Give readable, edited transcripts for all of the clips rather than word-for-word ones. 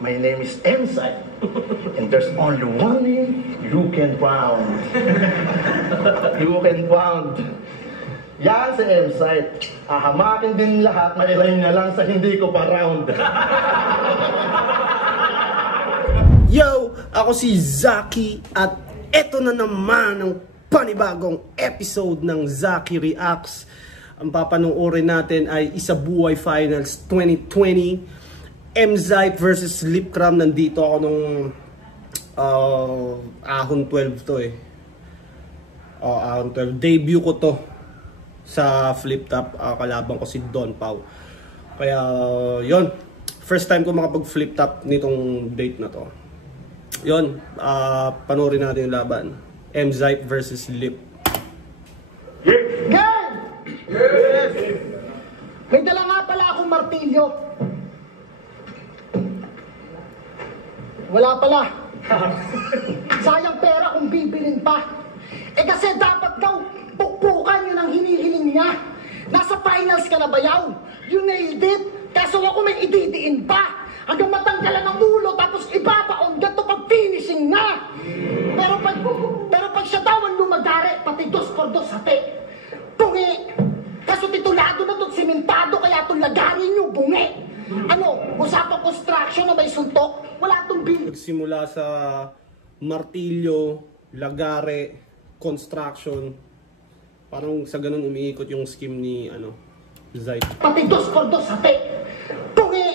My name is Emsai, and there's only one name you can found. You can found. Yan si Emsai. Ahamakin din lahat, mailay na lang sa hindi ko pa round. Yo! Ako si Zaki at eto na naman ang panibagong episode ng Zaki Reacts. Ang papanoorin natin ay Isabuhay Finals 2020. Emsai versus Lipcram. Nandito ako nung Ahon 12 to eh. Ahon 12. Debut ko to sa flip top. Kalaban ko si Don Pau. Kaya yon, first time ko makapag flip top nitong date na to. Yon, panoorin natin yung laban. Emsai versus Lip. Gang! Yes! May dala nga pala akong martilyo. Wala pala. Sayang pera kung bibilin pa. Eh kasi dapat daw pukpukan yun ang hinihiling niya. Nasa finals ka na ba yaw? You nailed it. Kaso ako may ididiin pa. Hanggang matanggalan ng ulo tapos ibabaon gato pag finishing na. Pero pag siya daw ang lumagari, pati 2x2 hati. Bungi. Kaso titulado na itong simentado kaya itong lagarin nyo, bungi. Ano, usapang construction na may suntok, wala itong build. Nagsimula sa martilyo, lagare, construction. Parang sa ganun umiikot yung scheme ni Zai. Pati 2x2 hati. Bungi.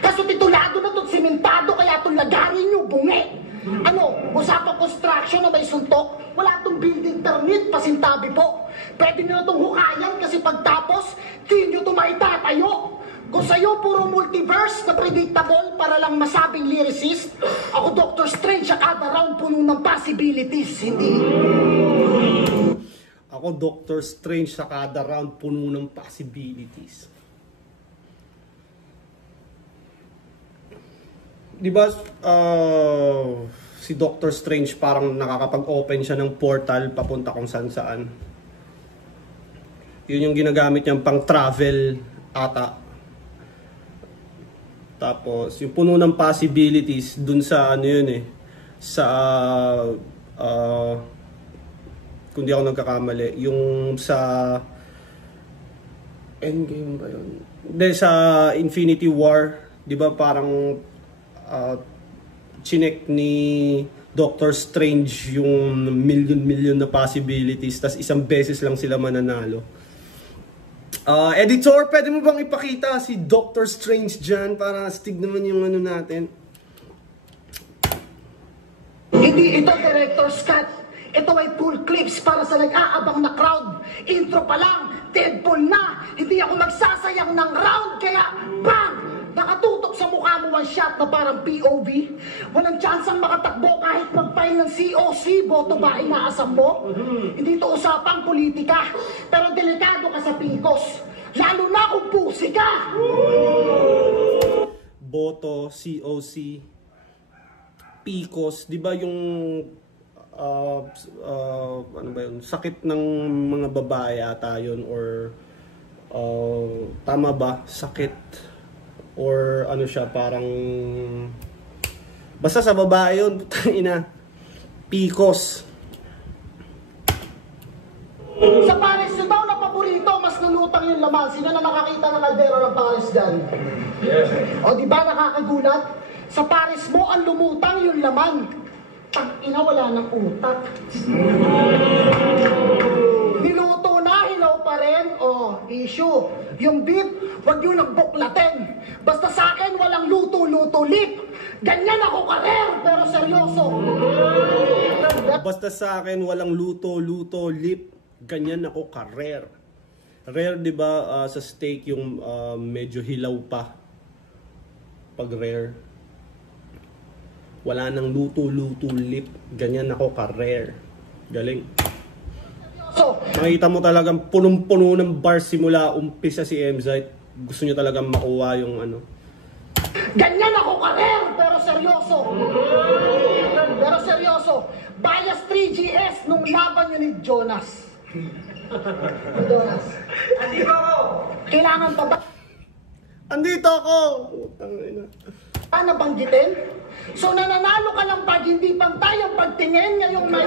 Kaso titulado na itong simentado kaya itong lagarin nyo, bungi. Ano, usapang construction na may suntok, wala itong building permit, pasintabi po. Pwede nyo na itong hukayan kasi pagtapos, di nyo ito maitatayo. Kung sa'yo puro multiverse na predictable para lang masabing lyricist, ako Dr. Strange sa kada round puno ng possibilities, hindi? Ako Dr. Strange sa kada round puno ng possibilities. Diba si Dr. Strange parang nakakapag-open siya ng portal papunta kung saan-saan. Yun yung ginagamit niyang pang travel ata. Tapos yung puno ng possibilities dun sa yun eh, sa kung di ako nagkakamali, yung sa Endgame ba yun? Hindi, sa Infinity War, di ba parang chinek ni Doctor Strange yung million na possibilities, tas isang beses lang sila mananalo. Editor, pwede mo bang ipakita si Doctor Strange dyan para stig naman yung natin? Hindi ito director's cut. Ito ay full clips para sa nag-aabang na crowd. Intro pa lang, Deadpool na. Hindi ako magsasayang ng round, kaya bang! Nakatutok sa mukha mo one shot na parang POV. Walang tsansang makatakbo kahit mag-file ng COC. Boto ba inaasam mo? Hindi ito usapang politika. Pero delikado ka sa pikos. Lalo na kung pusi ka! Boto, COC, pikos. Di ba yung ano ba yun? Sakit ng mga babae ata yun, or tama ba? Sakit. Or ano siya, parang basta sa babae yun, ina, pikos. Sa Paris nyo daw na paborito, mas nalutang yung laman. Sino na nakakita ng kaldero ng Paris dyan? Yes. O di ba nakakagulat? Sa Paris mo, ang lumutang yung laman. Tang-ina, wala ng utak. Niluto na, hilaw pa rin. O, issue. Yung beef, wag nyo nagbuklatin. Basta sa akin, walang luto-luto lip. Ganyan ako karer, pero seryoso. Basta sa akin, walang luto-luto lip. Ganyan ako karer. Rare, di ba, sa steak yung medyo hilaw pa. Pag rare. Wala nang luto-luto lip. Ganyan ako karer. Galing. Makita mo talagang punong-puno ng bars simula umpisa si Emsai. Gusto niya talagang makuha yung Ganyan ako karer, pero seryoso. Pero seryoso. Bias 3GS nung laban niyo ni Jonas. Jonas. Andito ako. Kailangan pa ba? Andito ako! Putang ina. nabanggitin? So nananalo ka lang pag hindi pantay ang pagtingin ngayong may...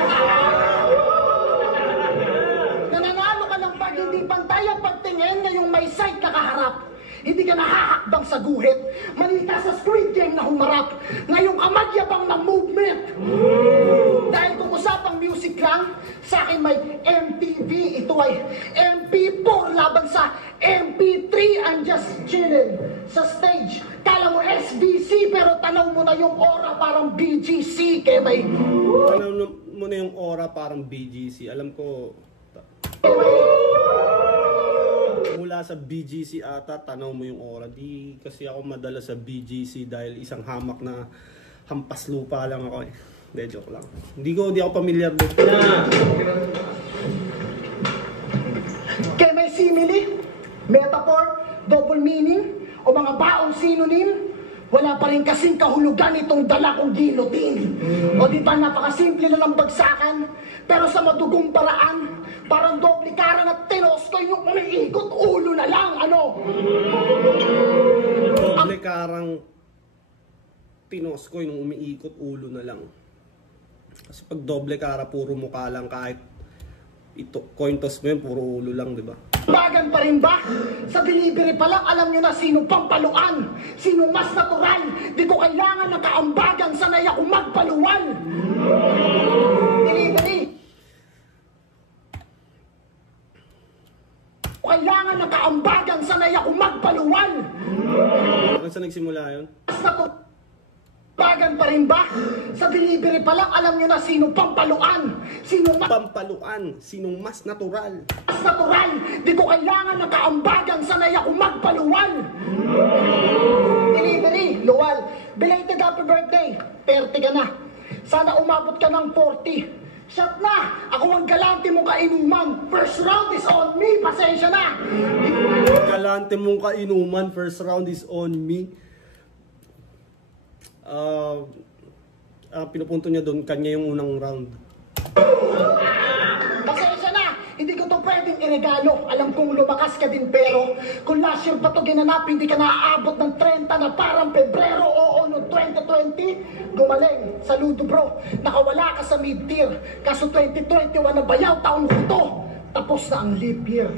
Nananalo ka lang pag hindi pantay ang pagtingin ngayong may side na kaharap. Hindi ka nahahakbang sa guhit. Mali ka sa Squid Game na humarap. Ngayong kamagyabang ng movement. Dahil kung usapang music lang, sa akin may MTV. Ito ay MP4 laban sa MP3. I'm just chilling sa stage. Kala mo SBC pero tanaw mo na yung aura parang BGC. Kaya may... Tanaw mo na yung aura parang BGC. Alam ko... Mula sa BGC ata, tanaw mo yung aura. Di kasi ako madala sa BGC dahil isang hamak na hampas lupa lang ako eh. Hindi, joke lang. Hindi ako pamilyar doon. Kaya may simile, metaphor, double meaning, o mga baong synonym, wala pa rin kasing kahulugan itong dala kong guillotine. O di ba napakasimple na ng bagsakan, pero sa madugong paraan, parang doble kara na tinoskoy yung umiikot ulo na lang, ano? Doble karang tinoskoy nung umiikot ulo na lang. Kasi pag doble kara, puro mukha lang kahit ito, coin toss mo yun, puro ulo lang, di ba? Bagan pa rin ba? Sa delivery pa lang, alam nyo na sino pampaluan. Sino mas natural. Di ko kailangan na kaambagan, sanay ako magpaluan. Delivery. Kailangan na kaambagan, sanay ako magpaluan. Hanggang saan nagsimula yun? Mas natural. Bagan pa rin ba? Sa delivery pa lang, alam nyo na sino pampaluan. Sino mas Pampaluan, sinong mas natural. natural. Di ko kailangan na kaambagan, sanay ako magpaluan. Delivery, Luwal. Belated happy birthday. 30 ka na. Sana umabot ka ng 40. Shot na! Ako ang galante mo kainuman. First round is on me. Pasensya na. Galante mong kainuman, first round is on me. Pinupunto niya doon, kanya yung unang round. Pasensya na. Hindi ko to pwedeng iregalo. Alam kong lumakas ka din pero kung last year pa to ginanap, hindi ka naaabot ng 30 na parang Pebrero. Oo, noong 2020, gumaling. Saludo bro. Nakawala ka sa mid-tier. Kaso 2021 na bayaw taon ko to. Tapos na ang leap year.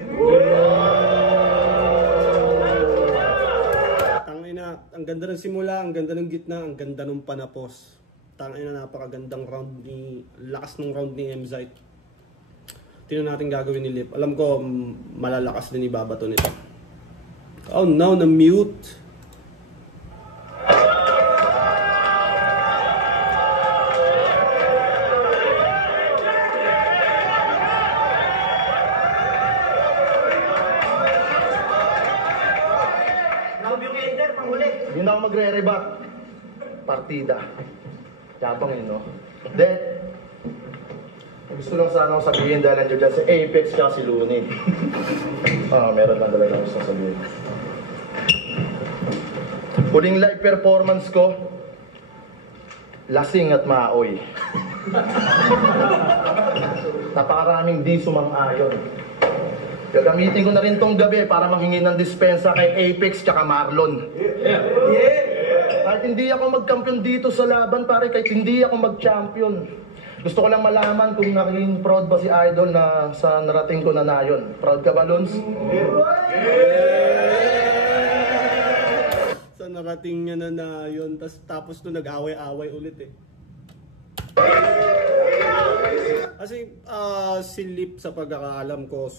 Tangina, ang ganda ng simula, ang ganda ng gitna, ang ganda ng panapos. Tangina, napakagandang round ni, lakas ng round ni Emzite. Tingnan natin gagawin ni Lip. Alam ko, malalakas din ibabato nito. Oh no, na-mute. Hindi na ako magre-reback. Partida. Yabang yun, no? Then, gusto lang sana akong sabihin dahil nandiyo dyan si Apex kaya si Looney. Meron lang talaga gusto sabihin. Huling live performance ko, lasing at maaoy. Napakaraming di sumang-ayon. Gagamitin ko na rin tong gabi para manghingi ng dispensa kay Apex tsaka Marlon. Kahit hindi ako mag-champion dito sa laban, pare, kahit hindi ako mag-champion. Gusto ko lang malaman kung naging proud ba si Idol na sa narating ko na nayon. Proud ka ba, Lons? Sa narating niya na yun, tapos nung nag-away-away ulit eh. Kasi si Lip sa pagkakaalam ko,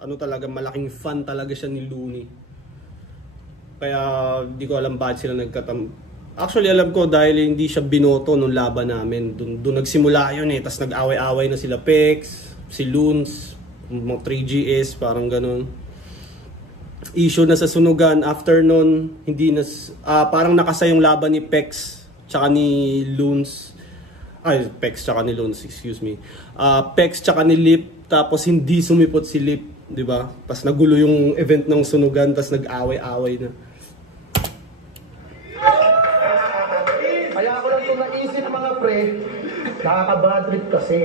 ano talaga, malaking fan talaga siya ni Looney. Kaya di ko alam bakit sila Actually alam ko dahil hindi siya binoto nung laban namin. Doon nagsimula yun eh. Tapos nag-away-away na sila Pex, si Loons, mga 3GS, parang ganun. Issue na sa sunugan. After nun, hindi na, parang nakasa yung laban ni Pex tsaka ni Loons. Ay, Pex tsaka ni Loons, excuse me. Pex tsaka ni Lip, tapos hindi sumipot si Lip, di ba? Tapos nagulo yung event ng sunugan, tapos nag-away-away na. Kaya ako lang itong naisip mga pre, nakaka-bad trip kasi.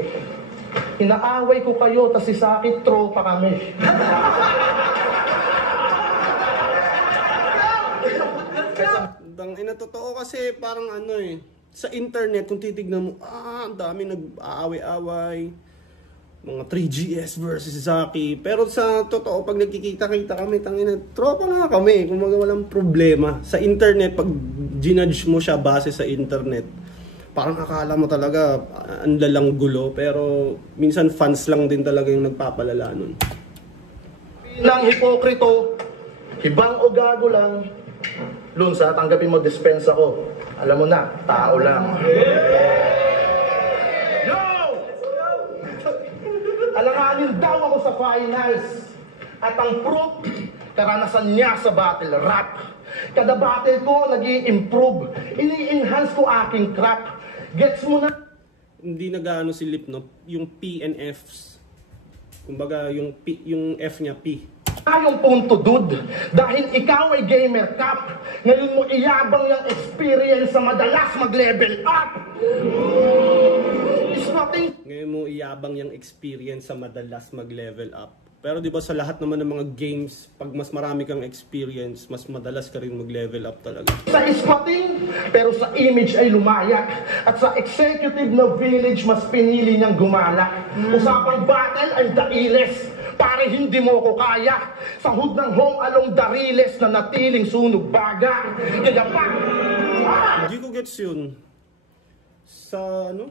Inaaway ko kayo, tas si Sakit tropa kami. na totoo kasi parang ano eh, sa internet kung titignan mo, ang dami nag-aaway-away, mga 3GS versus Zaki. Pero sa totoo, pag nagkikita-kita kami, tangina, tropa nga kami, kumaga walang problema. Sa internet, pag ginudge mo siya base sa internet, parang akala mo talaga ang lalang gulo, pero minsan fans lang din talaga yung nagpapalala nun. Ng hipokrito, hibang o gago lang, Lunsa, tanggapin mo dispensa ko. Alam mo na, tao lang. Yo! Alanganin daw ako sa finals. At ang proof, karanasan niya sa battle rap. Kada battle ko, nag-i-improve. Ini-enhance ko aking crap. Gets mo na? Hindi nag-ano si Lip, no? Yung P and Fs. Kumbaga, yung F niya, P. Yung punto, dude. Dahil ikaw ay gamer cap. Ngayon mo iyabang yung experience sa madalas mag-level up. Ngayon mo iyabang yung experience sa madalas mag-level up. Pero di ba sa lahat naman ng mga games, pag mas marami kang experience, mas madalas ka rin mag-level up talaga. Sa spotting, pero sa image ay lumayak. At sa executive na village, mas pinili niyang gumala. Usapang battle ay dailes. Pare hindi mo ko kaya. Sa hood ng home along dariles na natiling sunog baga. Kaya pa! Hindi ko gets yun. Sa ano?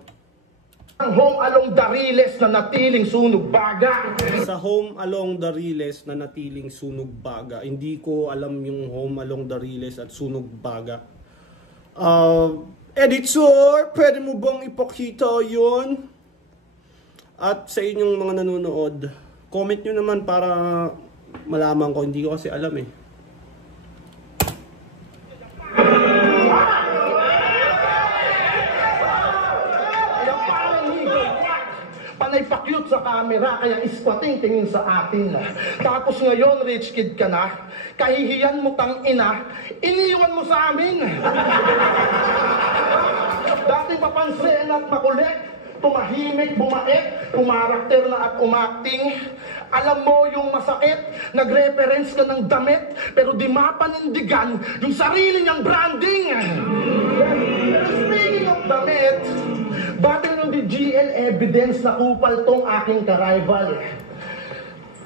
Ang home along dariles na natiling sunog baga. Sa home along the riles na natiling sunog baga. Hindi ko alam yung home along the riles at sunog baga. Editor, pwede mo bang ipakita yun? At sa inyong mga nanonood, comment nyo naman para malaman ko. Hindi ko kasi alam eh. Panay pa-cute sa camera, kaya ispating tingin sa atin. Tapos ngayon, rich kid ka na, kahihiyan mo tang ina, iniwan mo sa amin. Dati papansin at makulit, tumahimik, bumait, umarakter na at umakting. Alam mo yung masakit, nag-reference ka ng damit, pero di mapanindigan yung sarili niyang branding. Speaking of damit, battle ng DGL evidence na kupal tong aking ka-rival.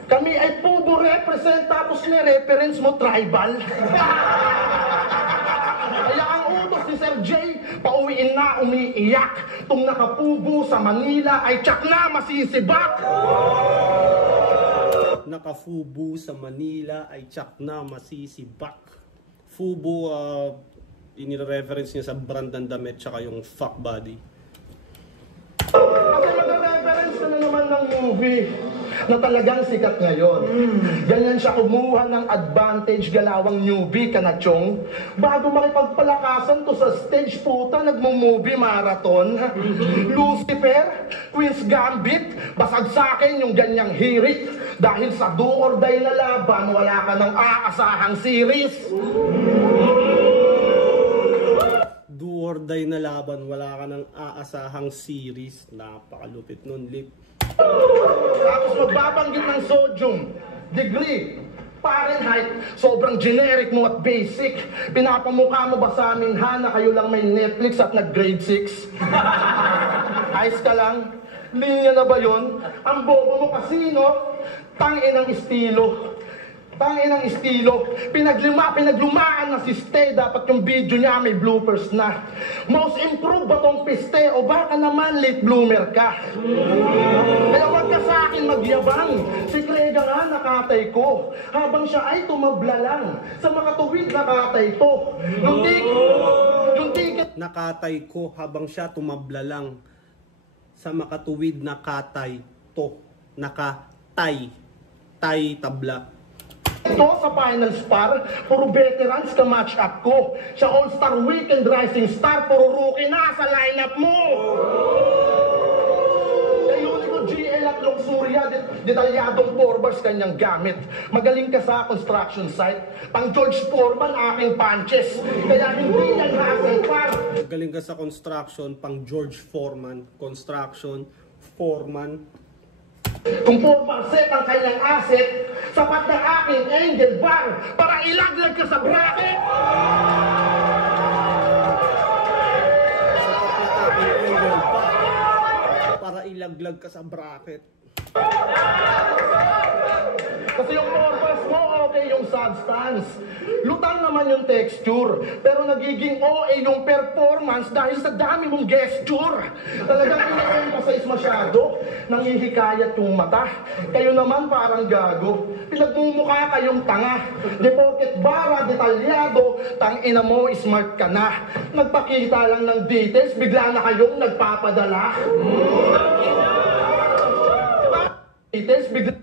Kami ay pudo represent tapos may reference mo tribal. Kaya ang utos ni Sir J, pauwiin na umiiyak. Tung nakapugo sa Manila ay tsak na masisibak. Nakafubu sa Manila ay tsak na masisibak. Fubu, inire-reference niya sa brand ng damit tsaka yung fuck body. Kasi mag-reference ka na naman ng movie na talagang sikat ngayon. Ganyan siya kumuha ng advantage, galawang newbie ka na chong. Bago makipagpalakasan to sa stage, puta, nagmo-movie marathon. Lucifer, Queen's Gambit, basag sa akin yung ganyang hirit. Dahil sa do or die na laban, wala ka ng aasahang series. Do or die na laban, wala ka ng aasahang series. Napakalupit nun, Lip. Tapos magbabanggit ng sodium, degree, Fahrenheit, sobrang generic mo at basic. Pinapamukha mo ba sa amin ha na kayo lang may Netflix at nag-grade 6? Ayos ka lang? Linya na ba yun? Ang bobo mo kasi, no? Tangin ang estilo. Tangin ang estilo. Pinaglumaan na si Ste. Dapat yung video niya may bloopers na. Most improved ba tong piste? O baka naman late bloomer ka? Kaya wag ka sa akin magyabang. Si Clega nga nakatay ko. Habang siya ay tumabla lang. Sa makatuwid nakatay to. Yung ticket Nakatay ko habang siya tumabla lang. Sa makatuwid nakatay to. Nakatay. Tay tabla. ito sa finals par, puro veterans ka match up ko. Sa All-Star Weekend Rising Star, puro rookie na sa lineup mo. Kay Unico GL at Luxuria, detalyadong forbars kanyang gamit. Magaling ka sa construction site. Pang George Foreman, aking punches. Kaya hindi yan hassle par. Galing ka sa construction, pang George Foreman, construction, foreman. Kung 4% ang kanyang asset, sapat na aking angel bar para ilaglag ka sa bracket. nalaglag ka sa bracket. Kasi yung purpose mo, okay yung substance. Lutang naman yung texture. Pero nagiging OA yung performance dahil sa dami mong gesture. Talagang ina-emphasize masyado. Nangihikayat yung mata. Kayo naman parang gago. Pinagmumukha kayong tanga. Di porket bara, detalyado, tangina mo, smart ka na. Nagpakita lang ng details, bigla na kayong nagpapadala. Details, bigla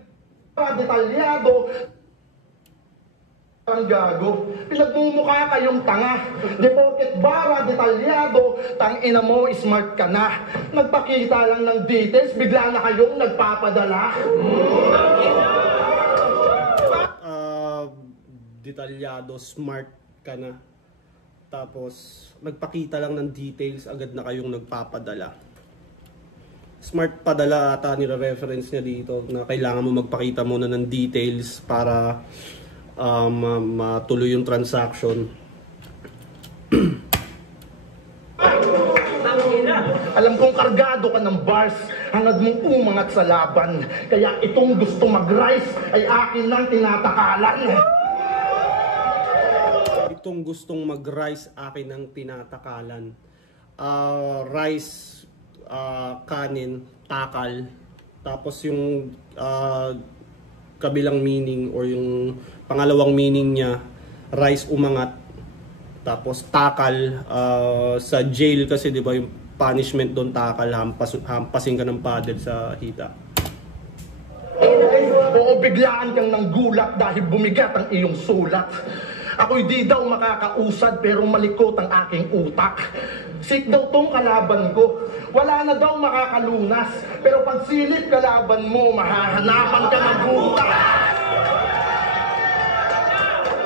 detalyado, ang gago. Pinagmumukha kayong tanga. Di porket bara, detalyado, tangina mo, smart ka na. Nagpakita lang ng details, bigla na kayong nagpapadala. Detalyado, smart ka na. Tapos, nagpakita lang ng details, agad na kayong nagpapadala. Smart padala ata nire-reference niya dito na kailangan mo magpakita muna ng details para matuloy yung transaction. Alam kong kargado ka ng bars, hangad mong umangat sa laban. Kaya itong gusto mag-rise ay akin nang tinatakalan. Itong gustong mag-rise akin ng tinatakalan. Rice, kanin, takal. Tapos yung kabilang meaning or yung pangalawang meaning niya, rice umangat. Tapos takal, sa jail kasi 'di ba yung punishment doon takal, hampasin ka ng paddle sa hita. Oo, biglaan kang nanggulat dahil bumigat ang iyong sulat. Ako'y di daw makakausad pero malikot ang aking utak. Sik daw tong kalaban ko. Wala na daw makakalunas. Pero pag silip kalaban mo, mahahanapan ka ng butas.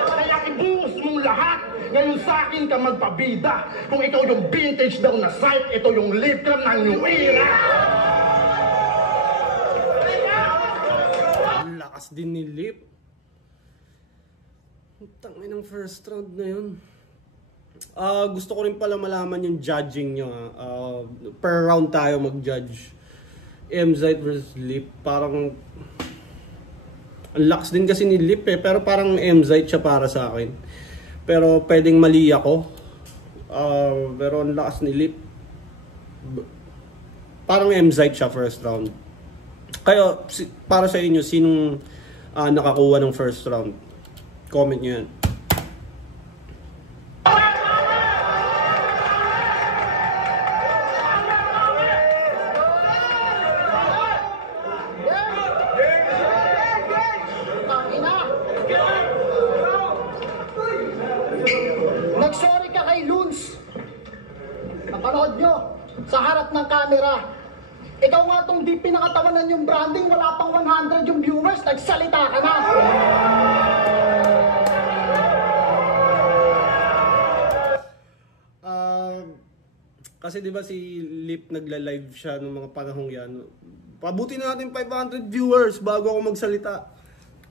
Kaya ibuhos mong lahat. Ngayon sa akin ka magpabida. Kung ikaw yung vintage daw na site, ito yung lip cam ng new era. Ang lakas din ni Lip. Tangin ng first round na yun. Gusto ko rin pala malaman yung judging nyo. Per round tayo mag-judge. MZite versus Lip. Parang ang lakas din kasi ni Lip eh. Pero parang MZite siya para sa akin. Pero pwedeng mali ako. Pero ang lakas ni Lip. Parang MZite siya first round. Kaya para sa inyo, sinong nakakuha ng first round? Comment nyo yan. Nagsorry ka kay Loons. Napanood nyo sa harap ng camera. Ikaw nga itong di pinakatawanan yung branding, wala pang 100 yung viewers, nagsalita ka na. Kasi di ba si Lip nagla-live siya nung mga panahong yan. Pabuti na natin 500 viewers bago ako magsalita.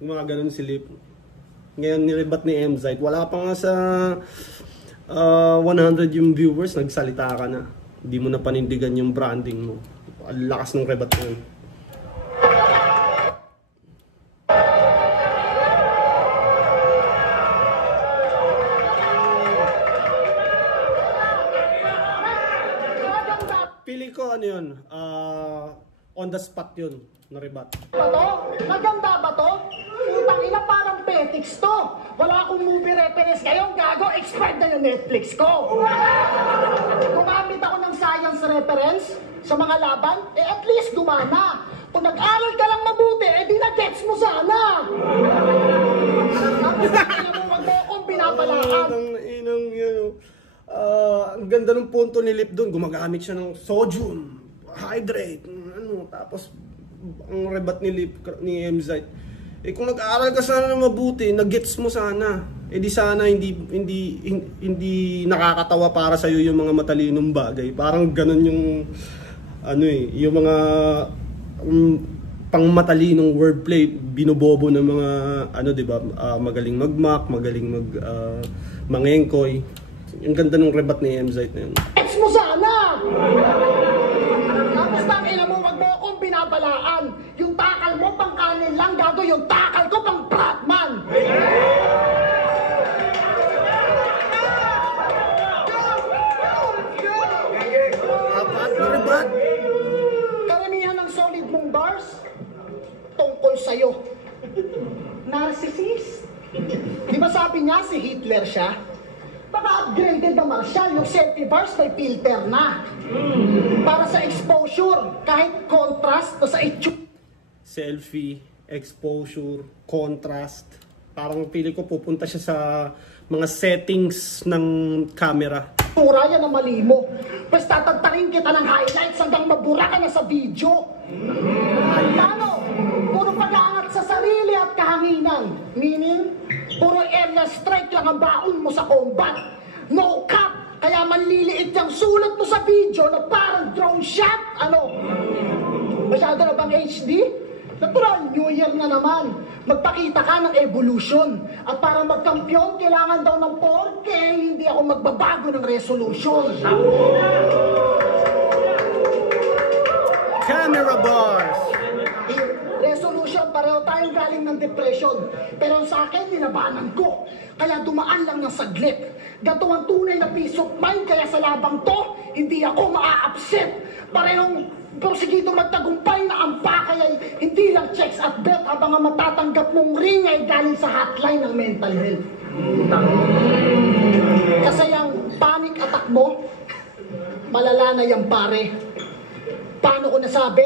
Yung mga ganun si Lip. Ngayon nirebat ni MZite. Wala pa nga sa 100 yung viewers, nagsalita ka na. Hindi mo na panindigan yung branding mo. Ang lakas ng rebat mo. Pili ko ano yun, on the spot yun, na rebat. Ba to? Maganda ba to? Utang ina, parang petics to. Wala akong movie reference ngayon, gago, expired na yung Netflix ko. Gumamit ako ng science reference sa mga laban, at least gumana. Kung nag-aral ka lang mabuti, di na-gets mo sana. Tapos mo, wag mo akong binabalaan. Inang yun. Ang ganda ng punto ni Lip doon, gumagamit siya ng sodium, hydrate, tapos ang rebat ni Lip ni MZite. Kung nag-aaral ka sana ng mabuti, nag-gets mo sana. Di sana hindi nakakatawa para sa iyo yung mga matalinong bagay. Parang ganun yung yung mga pang matalinong wordplay, binobobo ng mga di ba, magaling mag-mock, magaling mangengkoy. Yung ganda ng rebat ni MZite na yun. Gets mo sana! Tapos tangina mo, wag mo akong binabalaan. Yung takal mo pang kanin lang, gago. Yung takal ko pang Bratman. Karamihan ng solid mong bars, tungkol sa'yo. Narcissist. Di ba sabi niya si Hitler siya? Baka upgraded na Marshall, yung selfie bars may filter na. Para sa exposure, kahit contrast o sa Selfie, exposure, contrast. Parang pili ko pupunta siya sa mga settings ng camera. itsura yan ang mali mo. Bas tatantarin kita ng highlights hanggang mabura ka na sa video. Paano? Puro pag-aangat sa sarili at kahanginan. Meaning, puro area strike lang ang baon mo sa combat. No cap! Kaya manliliit yung sulat mo sa video na parang drone shot. Ano? Masyado na bang HD? Natural, New Year na naman. Magpakita ka ng evolution. At para magkampiyon, kailangan daw ng 4K, hindi ako magbabago ng resolution. Camera bars! Resolution, pareho tayong galing ng depression. Pero sa akin, ninabanan ko. Kaya dumaan lang ng saglit. Gato ang tunay na peace of mind, kaya sa labang to, hindi ako maa-upset. Parehong porsigido magtagumpay na ang pakay ay hindi lang checks at bet habang ang matatanggap mong ring ay galing sa hotline ng mental health. Kasi yung panic attack mo, malala na yan pare. Paano ko nasabi?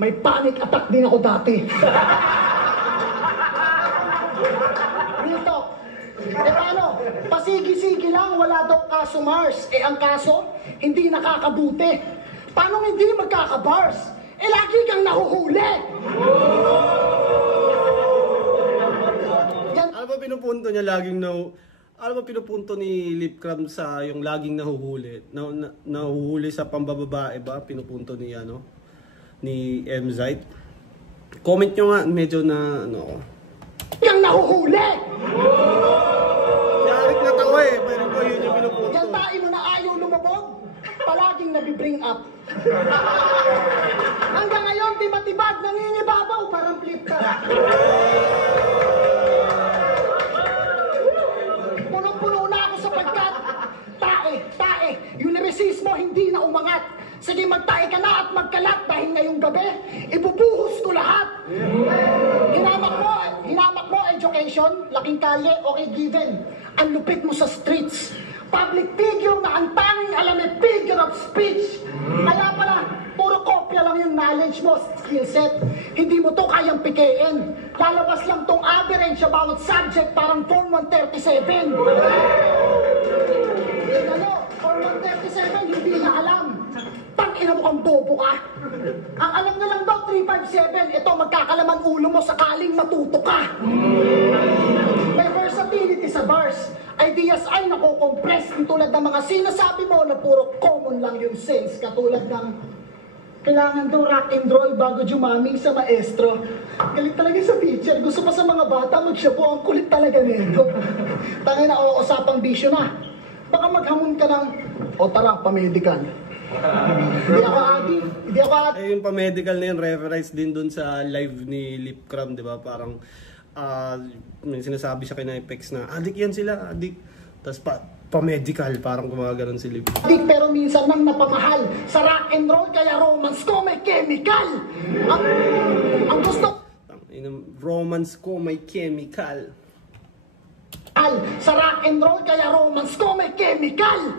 May panic attack din ako dati. Real talk. Eh paano? Pasigi-sigi lang, wala daw kaso Mars. Eh ang kaso, hindi nakakabuti. Paano hindi magkaka-bars? Eh lagi kang nahuhuli! Yan. Ano ba pinupunto niya laging ano ba pinupunto ni Lipcram sa yung laging nahuhuli? Nahuhuli sa pambababae ba? Pinupunto ni ni Mzite? Comment nyo nga, medyo na Kang nahuhuli! Yarik na tawa eh, pero ko yun yung pinupunto. Yan tayo mo na ayaw lumabog, palaging nabibring up. Hanggang ngayon, tiba-tibag, nangingibabaw, parang flip ka. Punong-puno na ako sapagkat tae, yung niresis mo hindi na umangat. Sige, magtae ka na at magkalat dahil ngayong gabi, ibubuhos ko lahat. Hinamak mo, education, laking kalye, okay given. Ang lupit mo sa streets. Public figure na ang tanging alam ay figure of speech. Kaya pala, puro kopya lang yung knowledge mo, skill set. Hindi mo to kayang pikein. Lalabas lang tong average sa bawat subject parang Form 137. Form 137, hindi na alam. Tang-ina mo kang bobo ka. Ang alam na lang daw, 357. Ito, magkakalamang ulo mo sakaling matuto ka. May versatility sa bars. Ideas ay nakukompress. Tulad ng mga sinasabi mo na puro common lang yung sense. Katulad ng kailangan daw rock and roll bago jumaming sa maestro. Galit talaga sa teacher. Gusto pa sa mga bata mag-shabu. Ang kulit talaga nito. Tangin na, usapang bisyo na. Baka maghamon ka ng, tara, pamedical. Hindi ako adi. Eh, yung pa-medical na yun, reference din dun sa live ni Lipcram, di ba? Parang, may sinasabi siya kay Napex na, adik yan sila, adik. Tapos pa-medical, parang gumagano'n si Lip. Adik, pero minsan nang napamahal. Sa rock and roll, kaya romance ko may chemical. Ang gusto... Romance ko may chemical. Sa rock and roll, kaya romance ko may chemical.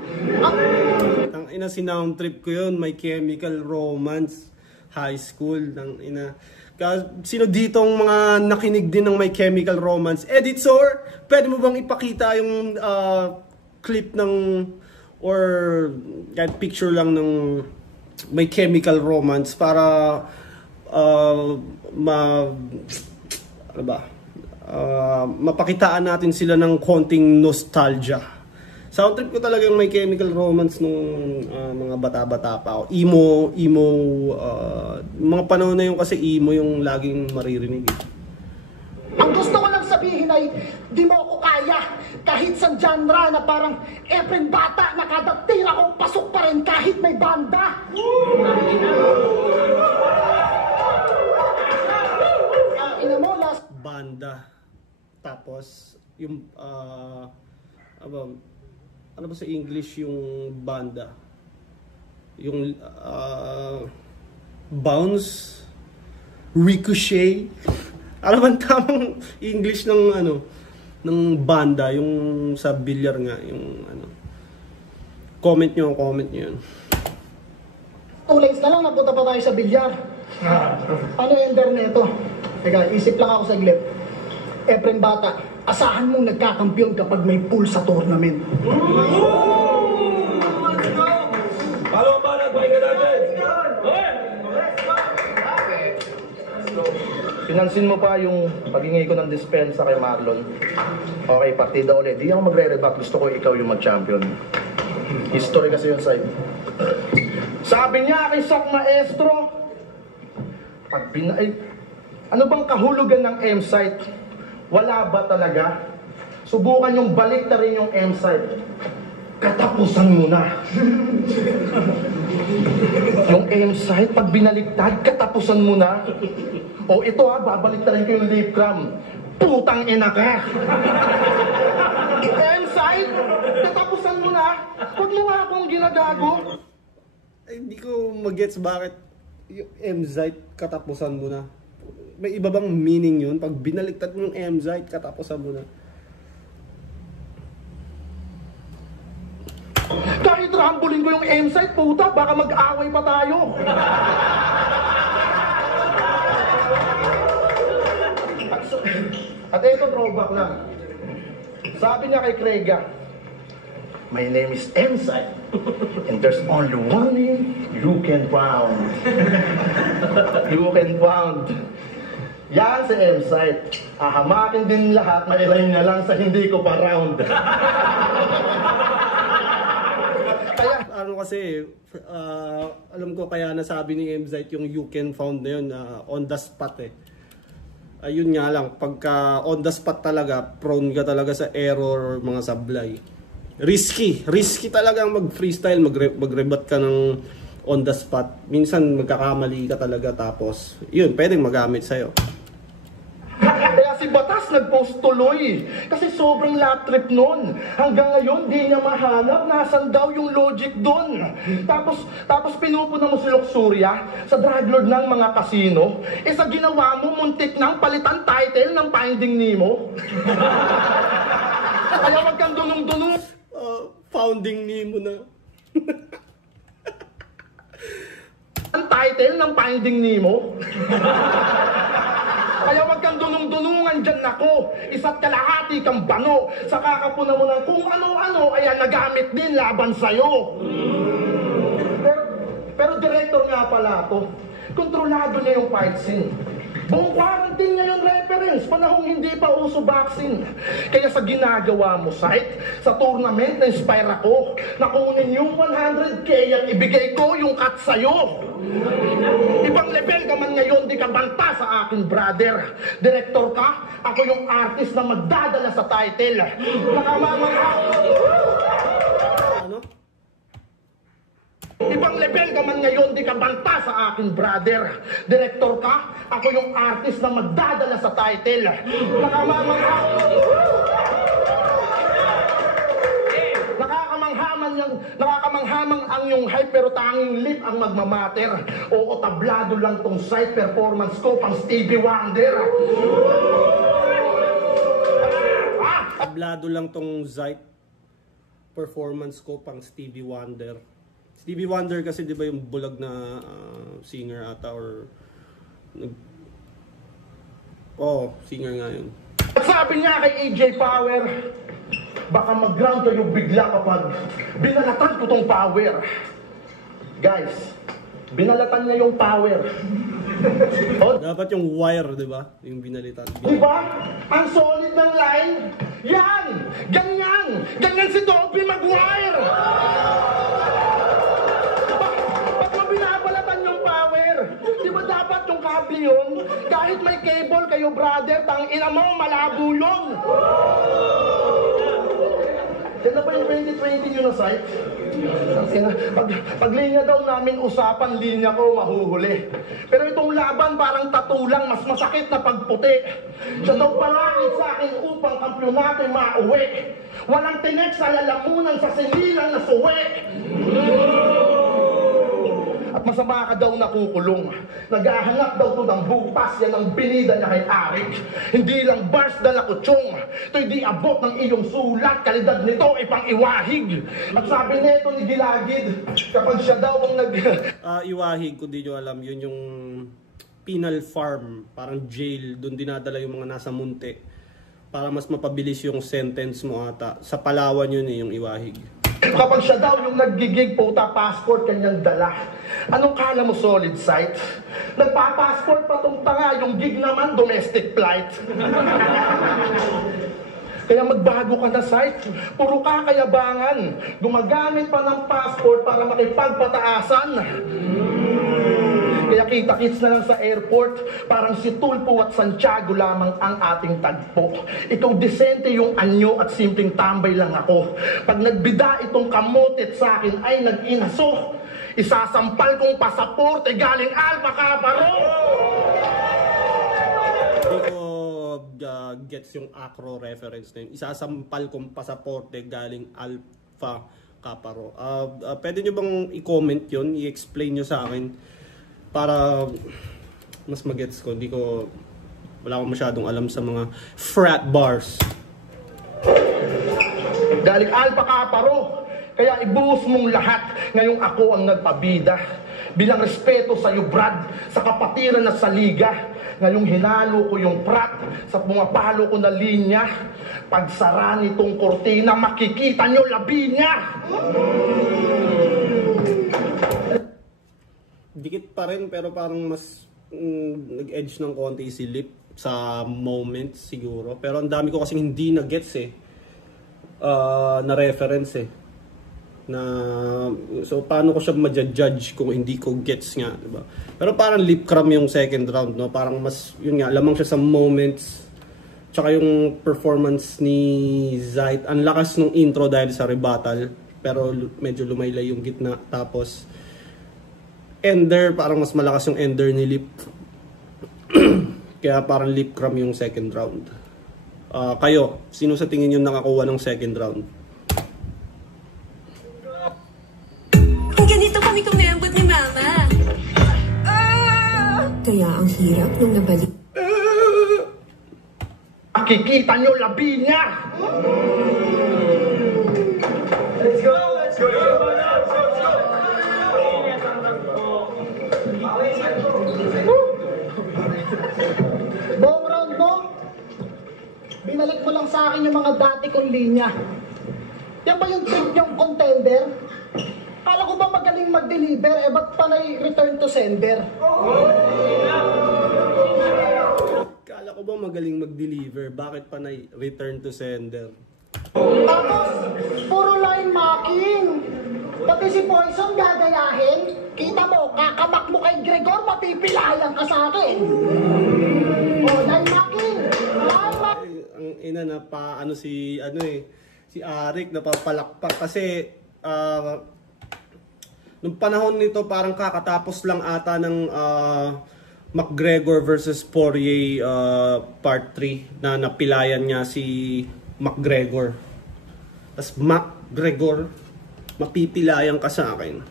Ang ina, sinound trip ko yun, may chemical romance. High school, ang ina. Sino ditong mga nakinig din ng may chemical romance? Editor, pwede mo bang ipakita yung clip ng or kahit picture lang ng may chemical romance para mapakitaan natin sila ng konting nostalgia. Sound trip ko talaga yung may chemical romance nung mga bata-bata pa ako. Emo, mga panahon na yun kasi emo yung laging maririnig. Ang gusto ko lang sabihin ay, di mo ako kaya. Kahit sa genre na parang Efren Bata na kada tira ko pasok pa rin kahit may banda. Ina mo, last Banda. Tapos, yung, ano ba sa English yung banda? Yung, bounce, ricochet. Ano ba ang tamang English ng, ng banda, yung sa bilyar nga, yung, comment nyo yun. 2 lanes na lang, napunta pa tayo sa bilyar. Ano ender na ito? Teka, isip lang ako saglit. Efren Bata, asahan mong nagkakampiyon kapag may pool sa tournament. Follow ba na? Buhay ka natin! Pinansin mo pa yung paghingi ko ng dispensa kay Marlon. Okay, partida ulit. Di ako magre-reback. Gusto ko ikaw yung mag-champion. History kasi yun sa'yo. Sabi niya kay Sak Maestro, ano bang kahulugan ng M-site? Wala ba talaga? Subukan yung balik na rin yung M-site. Katapusan mo na. Yung M-site, pag binaliktad, katapusan mo na. O ito babalik na rin ko yung leaf cram. Putang ina ka! M-site, katapusan mo na. Huwag mo nga akong ginagago. Ay, hindi ko mag-gets bakit yung M-site katapusan mo na. May iba bang meaning yun? Pag binaliktad mo yung M-site, katapusan mo na. Kahit rambulin ko yung M-site, puta, baka mag-away pa tayo. At ito, throwback lang. Sabi niya kay Krega, my name is M-site, and there's only one name you can found. You can found. Yan si M-site. Ahamakin din lahat, mailayin niya lang sa hindi ko pa round. Kaya, kasi, alam ko kaya nasabi ni M-site yung you can found na yun, on the spot eh. Ayun nga lang, pagka on the spot talaga, prone ka talaga sa error, mga sablay. Risky talaga mag-freestyle, mag-rebat ka ng on the spot. Minsan magkakamali ka talaga tapos, yun, pwedeng magamit sa'yo. Kaya si Batas nag-post tuloy. Kasi sobrang lap trip nun. Hanggang ngayon, di niya mahanap nasan daw yung logic dun. Tapos pinupuna mo si Luxuria sa drug lord ng mga kasino. Sa ginawa mo, muntik nang palitan title ng Finding Nemo. Kaya wag kang dunong-dunong. Founding Nemo na. Ang title ng Finding Nemo. Kaya wag kang dunong-dunungan dyan ako. Isa't kalahati kang bano. Sa kakapuna mo ng kung ano-ano, ayan nagamit din laban sa'yo. Pero director nga pala to. Kontrolado niya yung fight scene. Buong quarantine niya yung reference, panahong hindi pa uso vaccine. Kaya sa ginagawa mo site, sa tournament na-inspire ako, na kunin yung 100K at ibigay ko yung cut sa'yo. Ibang level ka man ngayon, di ka banta sa akin, brother. Director ka, ako yung artist na magdadala sa title. Nakamamangha. Ano? Ibang level ka man ngayon, di ka banta sa akin, brother. Director ka, ako yung artist na magdadala sa title. Nakamamangha. Nakakamanghamang ang yung hype pero tanging lip ang magmamater. Oo, tablado lang tong site performance ko pang Stevie Wonder. Tablado lang tong Zite performance ko pang Stevie Wonder. Stevie Wonder kasi 'di ba yung bulag na singer ata or singer nga yun. At sabi niya kay AJ Power, baka mag-ground kayo bigla kapag binalatan ko tong power. Guys, binalatan niya yung power. Dapat yung wire, di ba? Yung binalitan. Di ba? Ang solid ng line. Yan! Ganyan! Ganyan si Dobby Maguire! Ba't mo binabalatan yung power? Di ba dapat yung kable yun? Kahit may cable kayo, brother, tang ina mo, malabo yun! Yan na ba yung 2020 nyo na site? Pag linya daw namin usapan, linya ko mahuhuli. Pero itong laban parang tattoo lang, mas masakit na pagputi. Siya daw palakit sa akin upang kampyonato mauwi. Walang tinek sa lalamunan sa sinilang na suwi. At masama ka daw nakukulong. Naghahanap daw to ng butas, yan ang binida niya kay Arik. Hindi lang bars dala kutsong. Ito'y di abot ng iyong sulat, kalidad nito ay pang-iwahig. At sabi nito ni Gilagid, kapag siya daw ang Iwahig, kung di nyo alam, yun yung penal farm, parang jail, doon dinadala yung mga nasa munti. Para mas mapabilis yung sentence mo ata. Sa Palawan yun yung Iwahig. Kapag siya daw yung naggigig puta, passport kanyang dala. Anong kala mo solid site? Nagpa-passport pa tong tanga, yung gig naman domestic flight. Kaya magbago ka na site, puro kakayabangan. Gumagamit pa ng passport para makipagpataasan. Kaya kita-kits na lang sa airport, parang si Tulpo at Santiago lamang ang ating tagpo. Ikaw disente yung anyo at simpleng tambay lang ako. Pag nagbida itong kamotet sa akin ay nag-inaso. Isasampal kong pasaporte galing Alpha Caparo. Hindi ko gets yung acro reference na yun. Isasampal kong pasaporte galing Alpha Caparo. Pwede nyo bang i-comment yun? I-explain nyo sa akin? Para mas magets ko, wala akong masyadong alam sa mga frat bars. Galing Alpha Caparo, kaya ibuhos mong lahat. Ngayong ako ang nagpabida. Bilang respeto sa iyo, Brad, sa kapatiran na sa liga. Ngayong hinalo ko yung prat sa pumapalo ko na linya. Pagsara nitong kortina, makikita nyo labi niya. Dikit pa rin pero parang mas nag-edge ng konti si Lip sa moments siguro. Pero ang dami ko kasing hindi na-gets na reference so paano ko siya ma-judge kung hindi ko gets nga, diba? Pero parang lip cram yung second round, no? Parang mas, yun nga, lamang siya sa moments. Tsaka yung performance ni Zayt, ang lakas ng intro dahil sa rebuttal. Pero medyo lumaylay yung gitna. Tapos ender, parang mas malakas yung ender ni Lip. Kaya parang lip cram yung second round. Kayo, sino sa tingin nyo nakakuha ng second round? Ganito kami kumembot ni Mama. Kaya ang hirap nung nabalik. Makikita nyo labi niya. Let's go! Let's go! Buong round mo, binalik mo lang sa akin yung mga dati kong linya. Yan ba yung trip yung contender? Kala ko ba magaling mag-deliver, ba't panay return to sender? Kala ko ba magaling mag-deliver? Bakit pa na return to sender? Tapos, puro line marking. Pati si Poison gagayahin. Kita mo, kakamak mo kay Gregor, mapipilayan ka sa akin. Line marking. Line marking. Ang ina na si Arik napapalakpak kasi nung panahon nito parang kakatapos lang ata ng McGregor versus Poirier part 3 na napilayan niya si McGregor. Tapos McGregor, mapipilayan ka sa akin.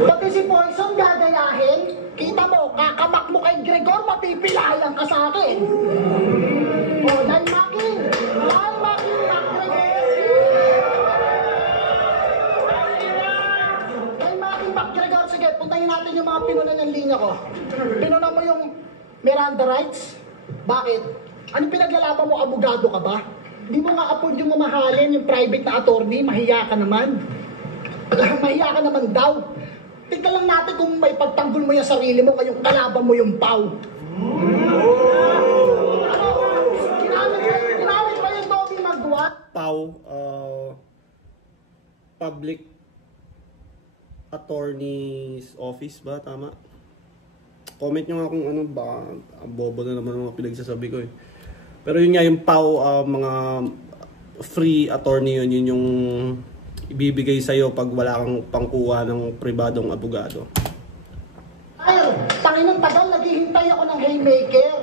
Pati si Poison gagayahin. Kita mo, kakamak mo kay Gregor, mapipilayan ka sa akin. Line marking. Line marking, McGregor. Sige, puntahin natin yung mga pinuna ng linya ko. Pinuna mo yung Miranda rights? Bakit? Anong pinaglalaban mo, abogado ka ba? Di mo nga apod yung mamahalin, yung private na attorney, mahiya ka naman. Mahiya ka naman daw. Tignan lang natin kung may pagtanggol mo yung sarili mo, ngayong kalaban mo yung pau. Ginamit ba yung Toby Magduat? Pau, Public Attorney's Office ba? Tama? Comment nyo nga kung ano ba. Ang bobo na naman ang mga pinagsasabi ko eh. Pero yun nga yung PAW, mga free attorney yun. Yun yung ibibigay sa'yo pag wala kang pangkuha ng pribadong abogado. Ay, Panginoon, tagal naghihintay ako ng haymaker.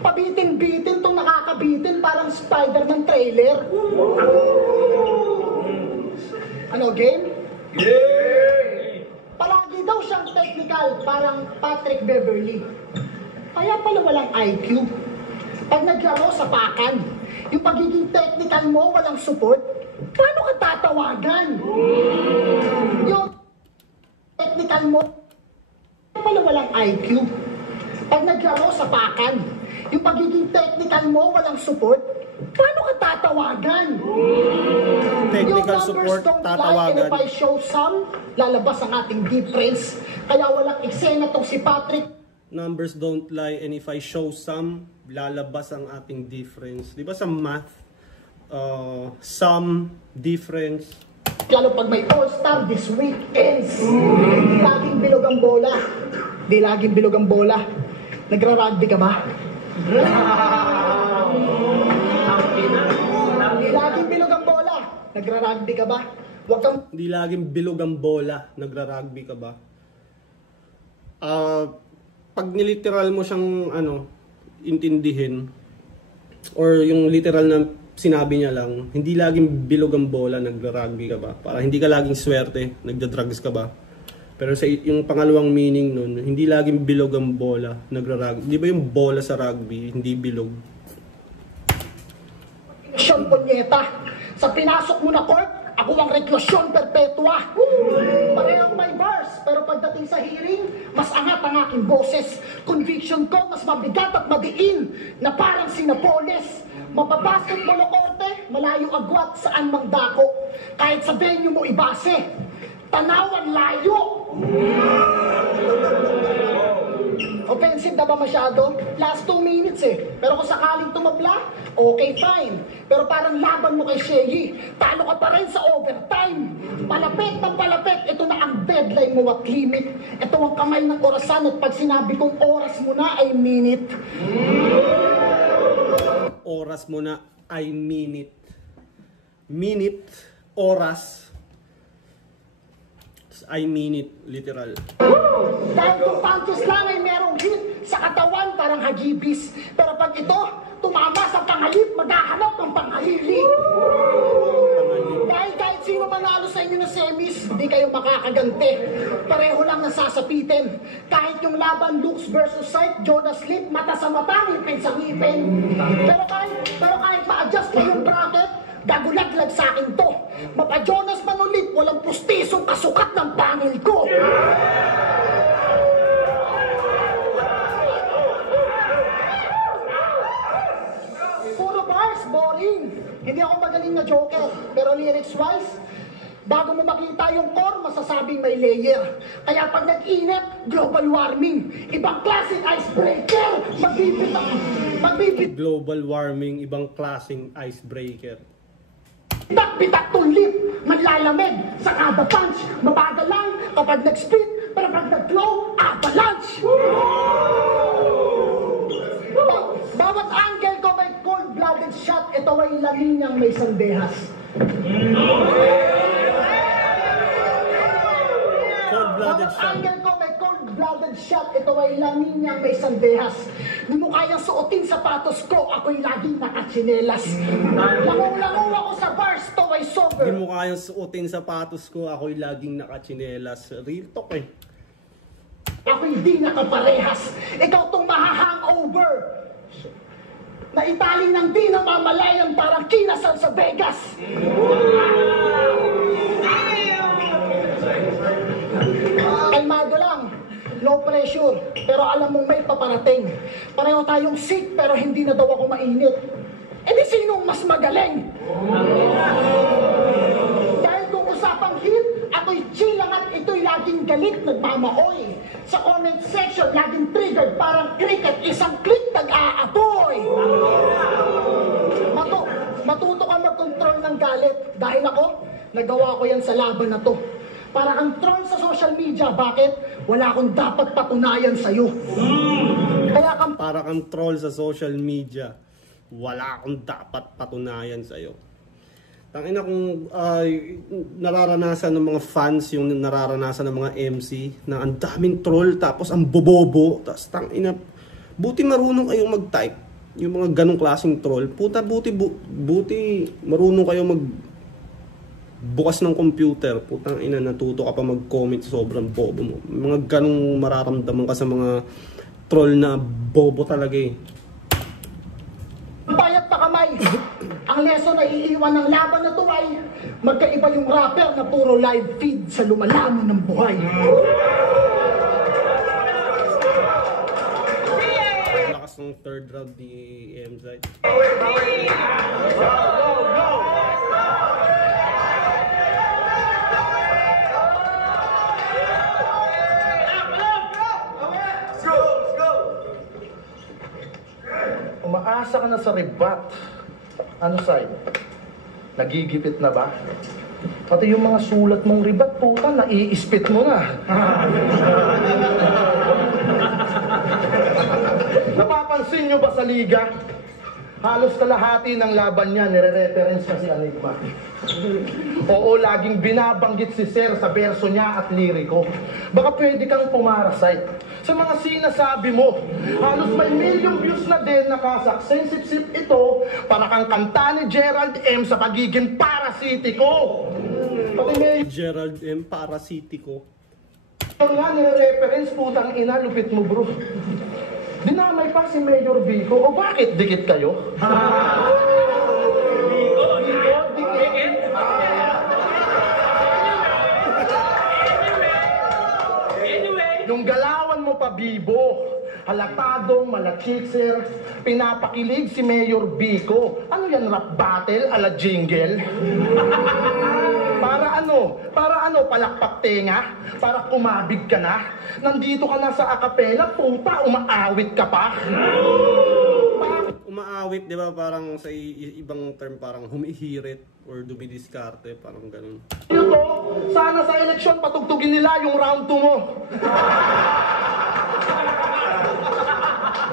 Pabitin-bitin tong nakakabitin, parang Spider-Man trailer. Ano, game? Yay! Palagi daw siyang technical, parang Patrick Beverly. Kaya pala walang IQ. Pag naglaro sa pakan, yung pagiging technical mo, walang support, paano ka tatawagan? Yung technical mo, kaya pala walang IQ. Pag naglaro sa pakan, yung pagiging technical mo, walang support, paano ka tatawagan? Technical support, tatawagan. And if I show some, lalabas ang ating difference. Kaya walang eksena tong si Patrick. Numbers don't lie, and if I show some, lalabas ang ating difference. Di ba sa math, sum, difference. Lalo pag may all-star this week ends. Laging bilog ang bola. Di laging bilog ang bola. Nagra-rugby ka ba? Di laging bilog ang bola. Nagra-rugby ka ba? Huwag kang Hindi laging bilog ang bola, nagra-rugby ka ba? Pag niliteral mo siyang intindihin, or yung literal na sinabi niya lang, hindi laging bilog ang bola, nagra-rugby ka ba? Para hindi ka laging swerte, nagda-drugs ka ba? Pero sa yung pangalawang meaning nun, hindi laging bilog ang bola, nagra-rugby. Di ba yung bola sa rugby, hindi bilog? Sean Punyeta. Sa pinasok mo na court, ako ang reklusyon perpetua. Parehong may bars, pero pagdating sa hearing, mas angat ang aking boses. Conviction ko mas mabigat at madiin, na parang sinapoles. Mapapasok mo na korte, malayo agwat saan mang dako. Kahit sa venue mo ibase, tanawan layo. Offensive na ba masyado? Last 2 minutes eh. Pero kung sakaling tumabla, okay, fine. Pero parang laban mo kay Sheyi, talo ka pa rin sa overtime. Palapit ng palapit, ito na ang deadline mo at limit. Ito ang kamay ng orasan at pag sinabi kong oras mo na ay minute. Oras mo na ay minute. Minute, oras, ay minute, literal. Dahil kung punches lang ay merong hit sa katawan parang hagibis. Pero pag ito, tumama sa pangalip, maghahanap ng panghalilig. Dahil kahit sino manalo sa inyo ng semis, hindi kayo makakaganti. Pareho lang nasasapitin. Kahit yung laban looks versus sight, Jonas Lip, mata sa mata, ngipin sa ngipin. Pero kahit ma-adjust pa yung bracket, gagulaglag sa akin to. Mapa-Jonas man ulit, walang pustisong kasukat ng pangil ko. Puro bars, boring. Hindi ako magaling na joker. Pero lyrics-wise, bago mo makita yung core, masasabing may layer. Kaya pag nag-init, global warming. Ibang klaseng icebreaker. Magbibit. Global warming, ibang klaseng icebreaker. Bitak-bitak tulip, manlalamig sa kada punch. Mabagal lang kapag nag-speed, pero pag nag-glow, avalanche. Bawat angle ko may cold-blooded shot, ito ay laminyang may sandehas. Cold-blooded Bawat shot. angle ko may cold-blooded shot, ito ay laminyang may sandehas. Di mo kayang suotin sapatos ko, ako'y laging nakatsinelas. Langaw-langaw ako sa bars, to ay sober. Hindi mo kayang suotin sapatos ko, ako'y laging nakatsinelas. Real talk eh. Ako'y di nakaparehas. Ikaw tong mahahangover. Na itali ng di na mamalayan parang kinasal sa Vegas. Kalmado lang. Low pressure. Pero alam mong may paparating. Pareho tayong sick pero hindi na daw ako mainit. E di sinong mas magaling? Dahil kung usapang hit, ako'y chill lang at ito'y laging galit, nagmamaoy. Sa comment section, laging triggered, parang cricket, isang click, nag-aapoy. Matuto ka mag-control ng galit. Dahil ako, nagawa ko yan sa laban na to. Para kang troll sa social media, bakit? Wala akong dapat patunayan sa'yo. Para kang troll sa social media, wala akong dapat patunayan sa'yo. Tangina kung nararanasan ng mga fans yung nararanasan ng mga MC na ang daming troll tapos ang bobobo, tapos tangina, buti marunong kayong mag-type yung mga ganong klaseng troll. Puta, buti marunong kayong bukas ng computer. Putang ina, natuto ka pa mag-comment, sobrang bobo mo. Mga ganong mararamdaman ka sa mga troll na bobo talaga eh. Bayat pa kamay. Ang lesson na iiwan ng laban na to ay magkaiba yung rapper na puro live feed sa lumalamon ng buhay. Lakas ng third round ni MZ. Umaasa ka na sa rebat. Ano sa'yo? Nagigipit na ba? Pati yung mga sulat mong ribat, puta, naiispit mo na. Napapansin nyo ba sa liga? Halos kalahati ng laban niya, nire-reference na si Enigma. Oo, laging binabanggit si Sir sa verso niya at liriko. Baka pwede kang pumarasite sa mga sinasabi mo. Halos may milyong views na din nakasaksensitive ito para kang kanta ni Gerald M sa pagiging parasitiko. Pati may Gerald M. Parasitiko. yun nga, nire-reference, putang ina, lupit mo bro. Dinamay pa si Mayor Vico. O bakit dikit kayo? Yung galawan mo pa, Bibo, halatadong malachitser, pinapakilig si Mayor Vico. Ano yan, rap battle ala jingle? Para ano, palakpak tenga? Para kumabig ka na? Nandito ka na sa acapella, puta, umaawit ka pa? Umaawit, di ba? Parang sa ibang term, parang humihirit or dumidiskarte, parang ganun. Ito, sana sa eleksyon patugtugin nila yung round 2 mo.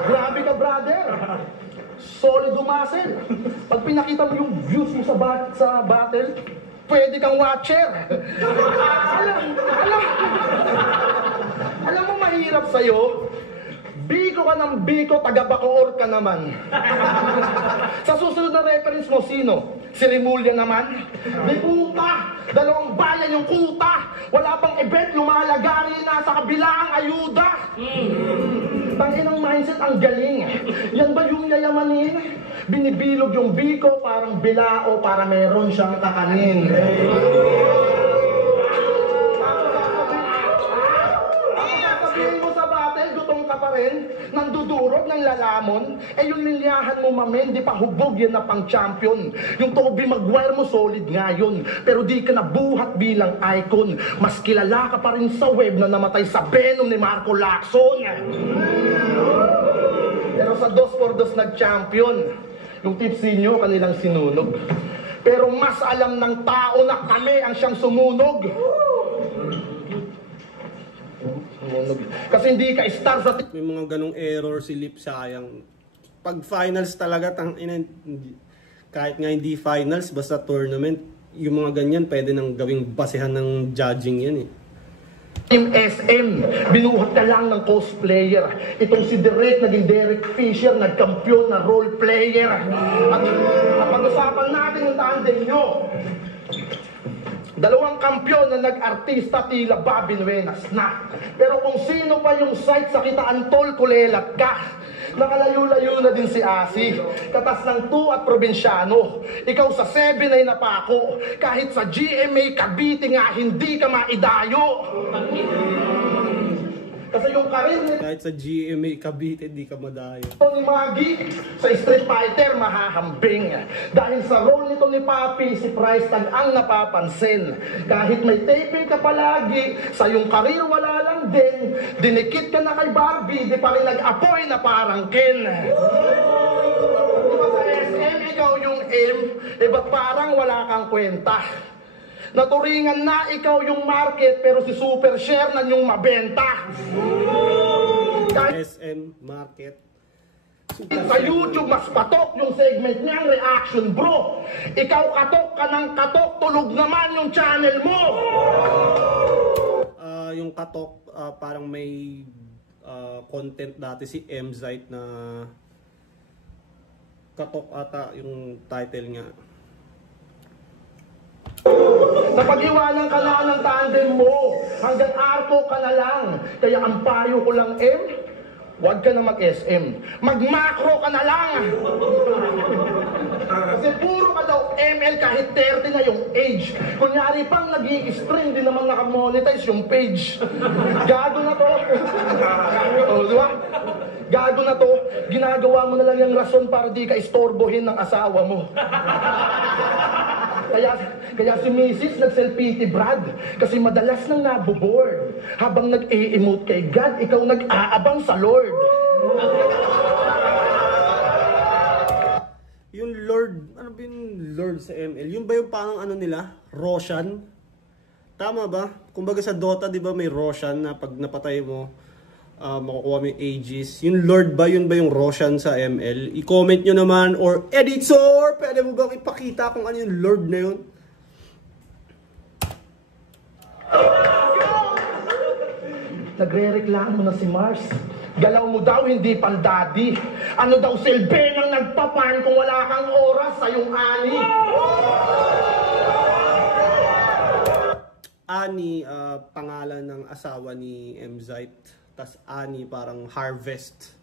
Grabe ka, brother. Solid umasel. Pag pinakita mo yung views mo sa battle, pwede kang watcher. Alam mo mahirap sa'yo? Biko ka ng Biko, taga-Bacoor ka naman. Sa susunod na reference mo, sino? Si Rimulya naman? Di puta! Dalawang bayan yung kuta! Wala pang event, lumalagari, nasa kabila ang ayuda! Tanginang mindset, ang galing. Yan ba yung yayamanin? Binibilog yung Biko, parang bilao, para meron siyang kakanin. Sasabihin mo sa battle, gutom ka pa rin, nandudurog ng lalamon, yung lilyahan mo mamen, di pa hubog yan na pang champion. Yung Toby Maguire mo, solid nga yun, pero di ka nabuhat bilang icon. Mas kilala ka pa rin sa web na namatay sa Venom ni Marco Lacson. Pero sa 2x2 nag-champion, yung tipsinyo kanilang sinunog. Pero mas alam ng tao na kami ang siyang sumunog. Kasi hindi ka star sa May mga ganong error si Lip, sayang. Pag finals talaga, kahit nga hindi finals, basta tournament, yung mga ganyan, pwede nang gawing basehan ng judging yan eh. Team SM, binuhat ka lang ng cosplayer. Itong si Derek, naging Derek Fisher, nagkampiyon na role player. At pag-usapan natin yung tandem nyo. Dalawang kampyon na nag-artista, tila Bobby Nuenas na. Pero kung sino pa yung site sa Kitaan Tol, kulelat ka. Nakalayo-layo na din si Asi. Katas ng 2 at probinsyano. Ikaw sa 7 ay napako. Kahit sa GMA Cavite nga hindi ka maidayo. Kasi yung karir ni Kahit sa GMA Cavite, di ka madayo. ni Maggie sa Street Fighter mahahambing. Dahil sa role nito ni Papi, si Price tag ang napapansin. Kahit may taping ka palagi, sa yung karir wala lang din. Dinikit ka na kay Barbie, di pa rin nag-apoy na parang Ken. Di ba sa SM, ikaw yung M, ba't parang wala kang kwenta? Naturingan na ikaw yung market, pero si Super Share na yung mabenta. SM Market. Sa YouTube, mas patok yung segment niyang reaction, bro. Ikaw katok ka ng katok, tulog naman yung channel mo. Yung katok, parang may content dati si Mzite na katok ata yung title niya. Napag-iwanan ka na ng tandem mo. Hanggang arto ka na lang. Kaya ang payo ko lang, huwag ka na mag-SM. Mag-macro ka na lang. Kasi puro ka daw ML kahit 30 na yung age. Kunyari pang nag-i-stream, di naman nakamonetize yung page. Gago na to. O, di ba? Gago na to. Ginagawa mo na lang yung rason para di ka istorbohin ng asawa mo. Kaya si Mrs. nag-selfie Brad kasi madalas nang naboboard. Habang nag-e-emote kay God, ikaw nag-aabang sa Lord. Yung Lord, ano ba yung Lord sa ML? Yung ba yung parang ano nila? Roshan? Tama ba? Kumbaga sa Dota, di ba may Roshan na pag napatay mo, makukuha mo yung Aegis. Yung Lord ba, yun ba yung Roshan sa ML? I-comment nyo naman, or editor, pwede mo bang ipakita kung ano yung Lord na yun? Nagre-reklamo na si Mars. Galaw mo daw, hindi pang-daddy. Ano daw silbi nang nagpapan kung wala kang oras sa iyong ani? Ani, pangalan ng asawa ni Mzite. Tas Ani, parang harvest.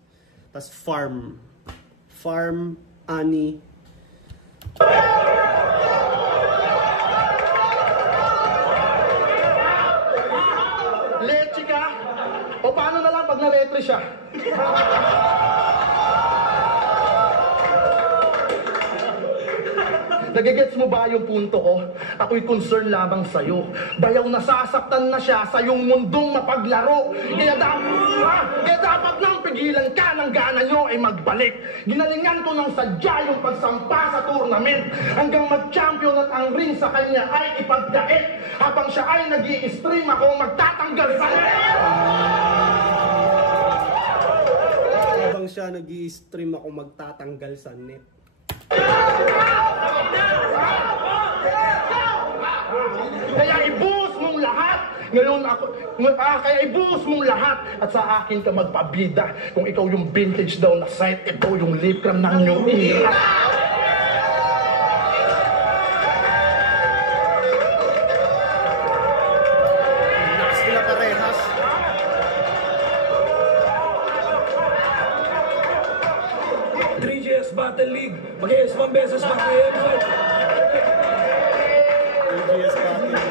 Tas farm. Farm, Ani. Leche ka? O paano na lang pag na-retry siya? Nagigets mo ba yung punto ko? Ako'y concern lamang sa'yo. Bayaw nasasaktan na siya sa iyong mundong mapaglaro. Kaya dapat nang pigilan ka ng gana nyo ay magbalik. Ginalingan ko ng sadya yung pagsampa sa tournament hanggang mag-champion at ang ring sa kanya ay ipagdait. Habang siya ay nag-i-stream, ako magtatanggal sa net. Habang siya nag-i-stream, ako magtatanggal sa net. Kaya ibuhos mong lahat. Ngayon kaya ibuhos mong lahat at sa akin ka magpabida. Kung ikaw yung vintage daw na site, ito yung lipcam ng new era. Lakas nila parehas. Battle League. Mag-ES1 beses pa kayo.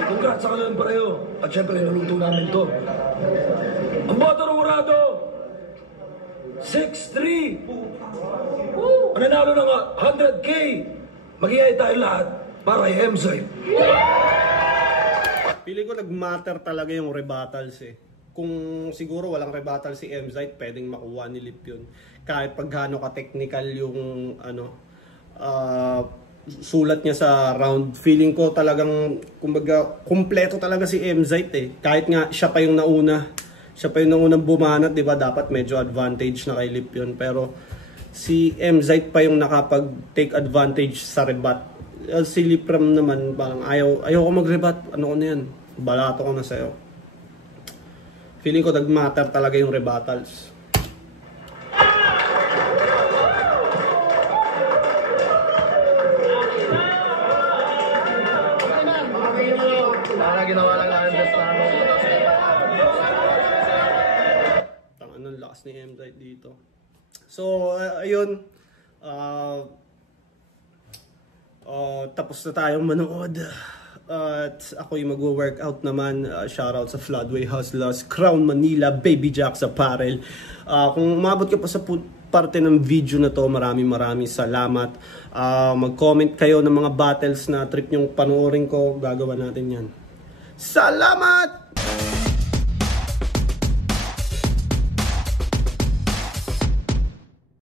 Congrats sa kanilang pareho. At syempre, naluto namin to. Ang boto ng Urado, 6-3. Ang nanalo ng 100K. Mag-iay tayo lahat para kay Mzite. Pili ko nag-matter talaga yung rebuttals eh. Kung siguro walang rebuttal si Mzite, pwedeng makuha ni Lip yun. Kahit pag gaano ka-technical yung sulat niya sa round, feeling ko talagang, kumbaga, kumpleto talaga si Mzite eh. Kahit nga siya pa yung nauna, siya pa yung naunang bumanat, di ba? Dapat medyo advantage na kay Lip yun. Pero si Mzite pa yung nakapag-take advantage sa rebut. Si Lipram naman, parang ayaw ko mag-rebut. Ano ko na yan? Balato ko na sa'yo. Feeling ko nag-matter talaga yung rebuttals. Para ginawa lang namin best namin. Anong lakas ni Mzite dito. So, ayun. Tapos na tayong manood. At ako yung mag-workout naman. Shoutout sa Floodway Hustlers, Crown Manila, Baby Jack's Apparel. Kung umabot ka pa sa parte ng video na to, maraming salamat. Mag-comment kayo ng mga battles na trip nyong panoorin ko. Gagawa natin yan. Salamat!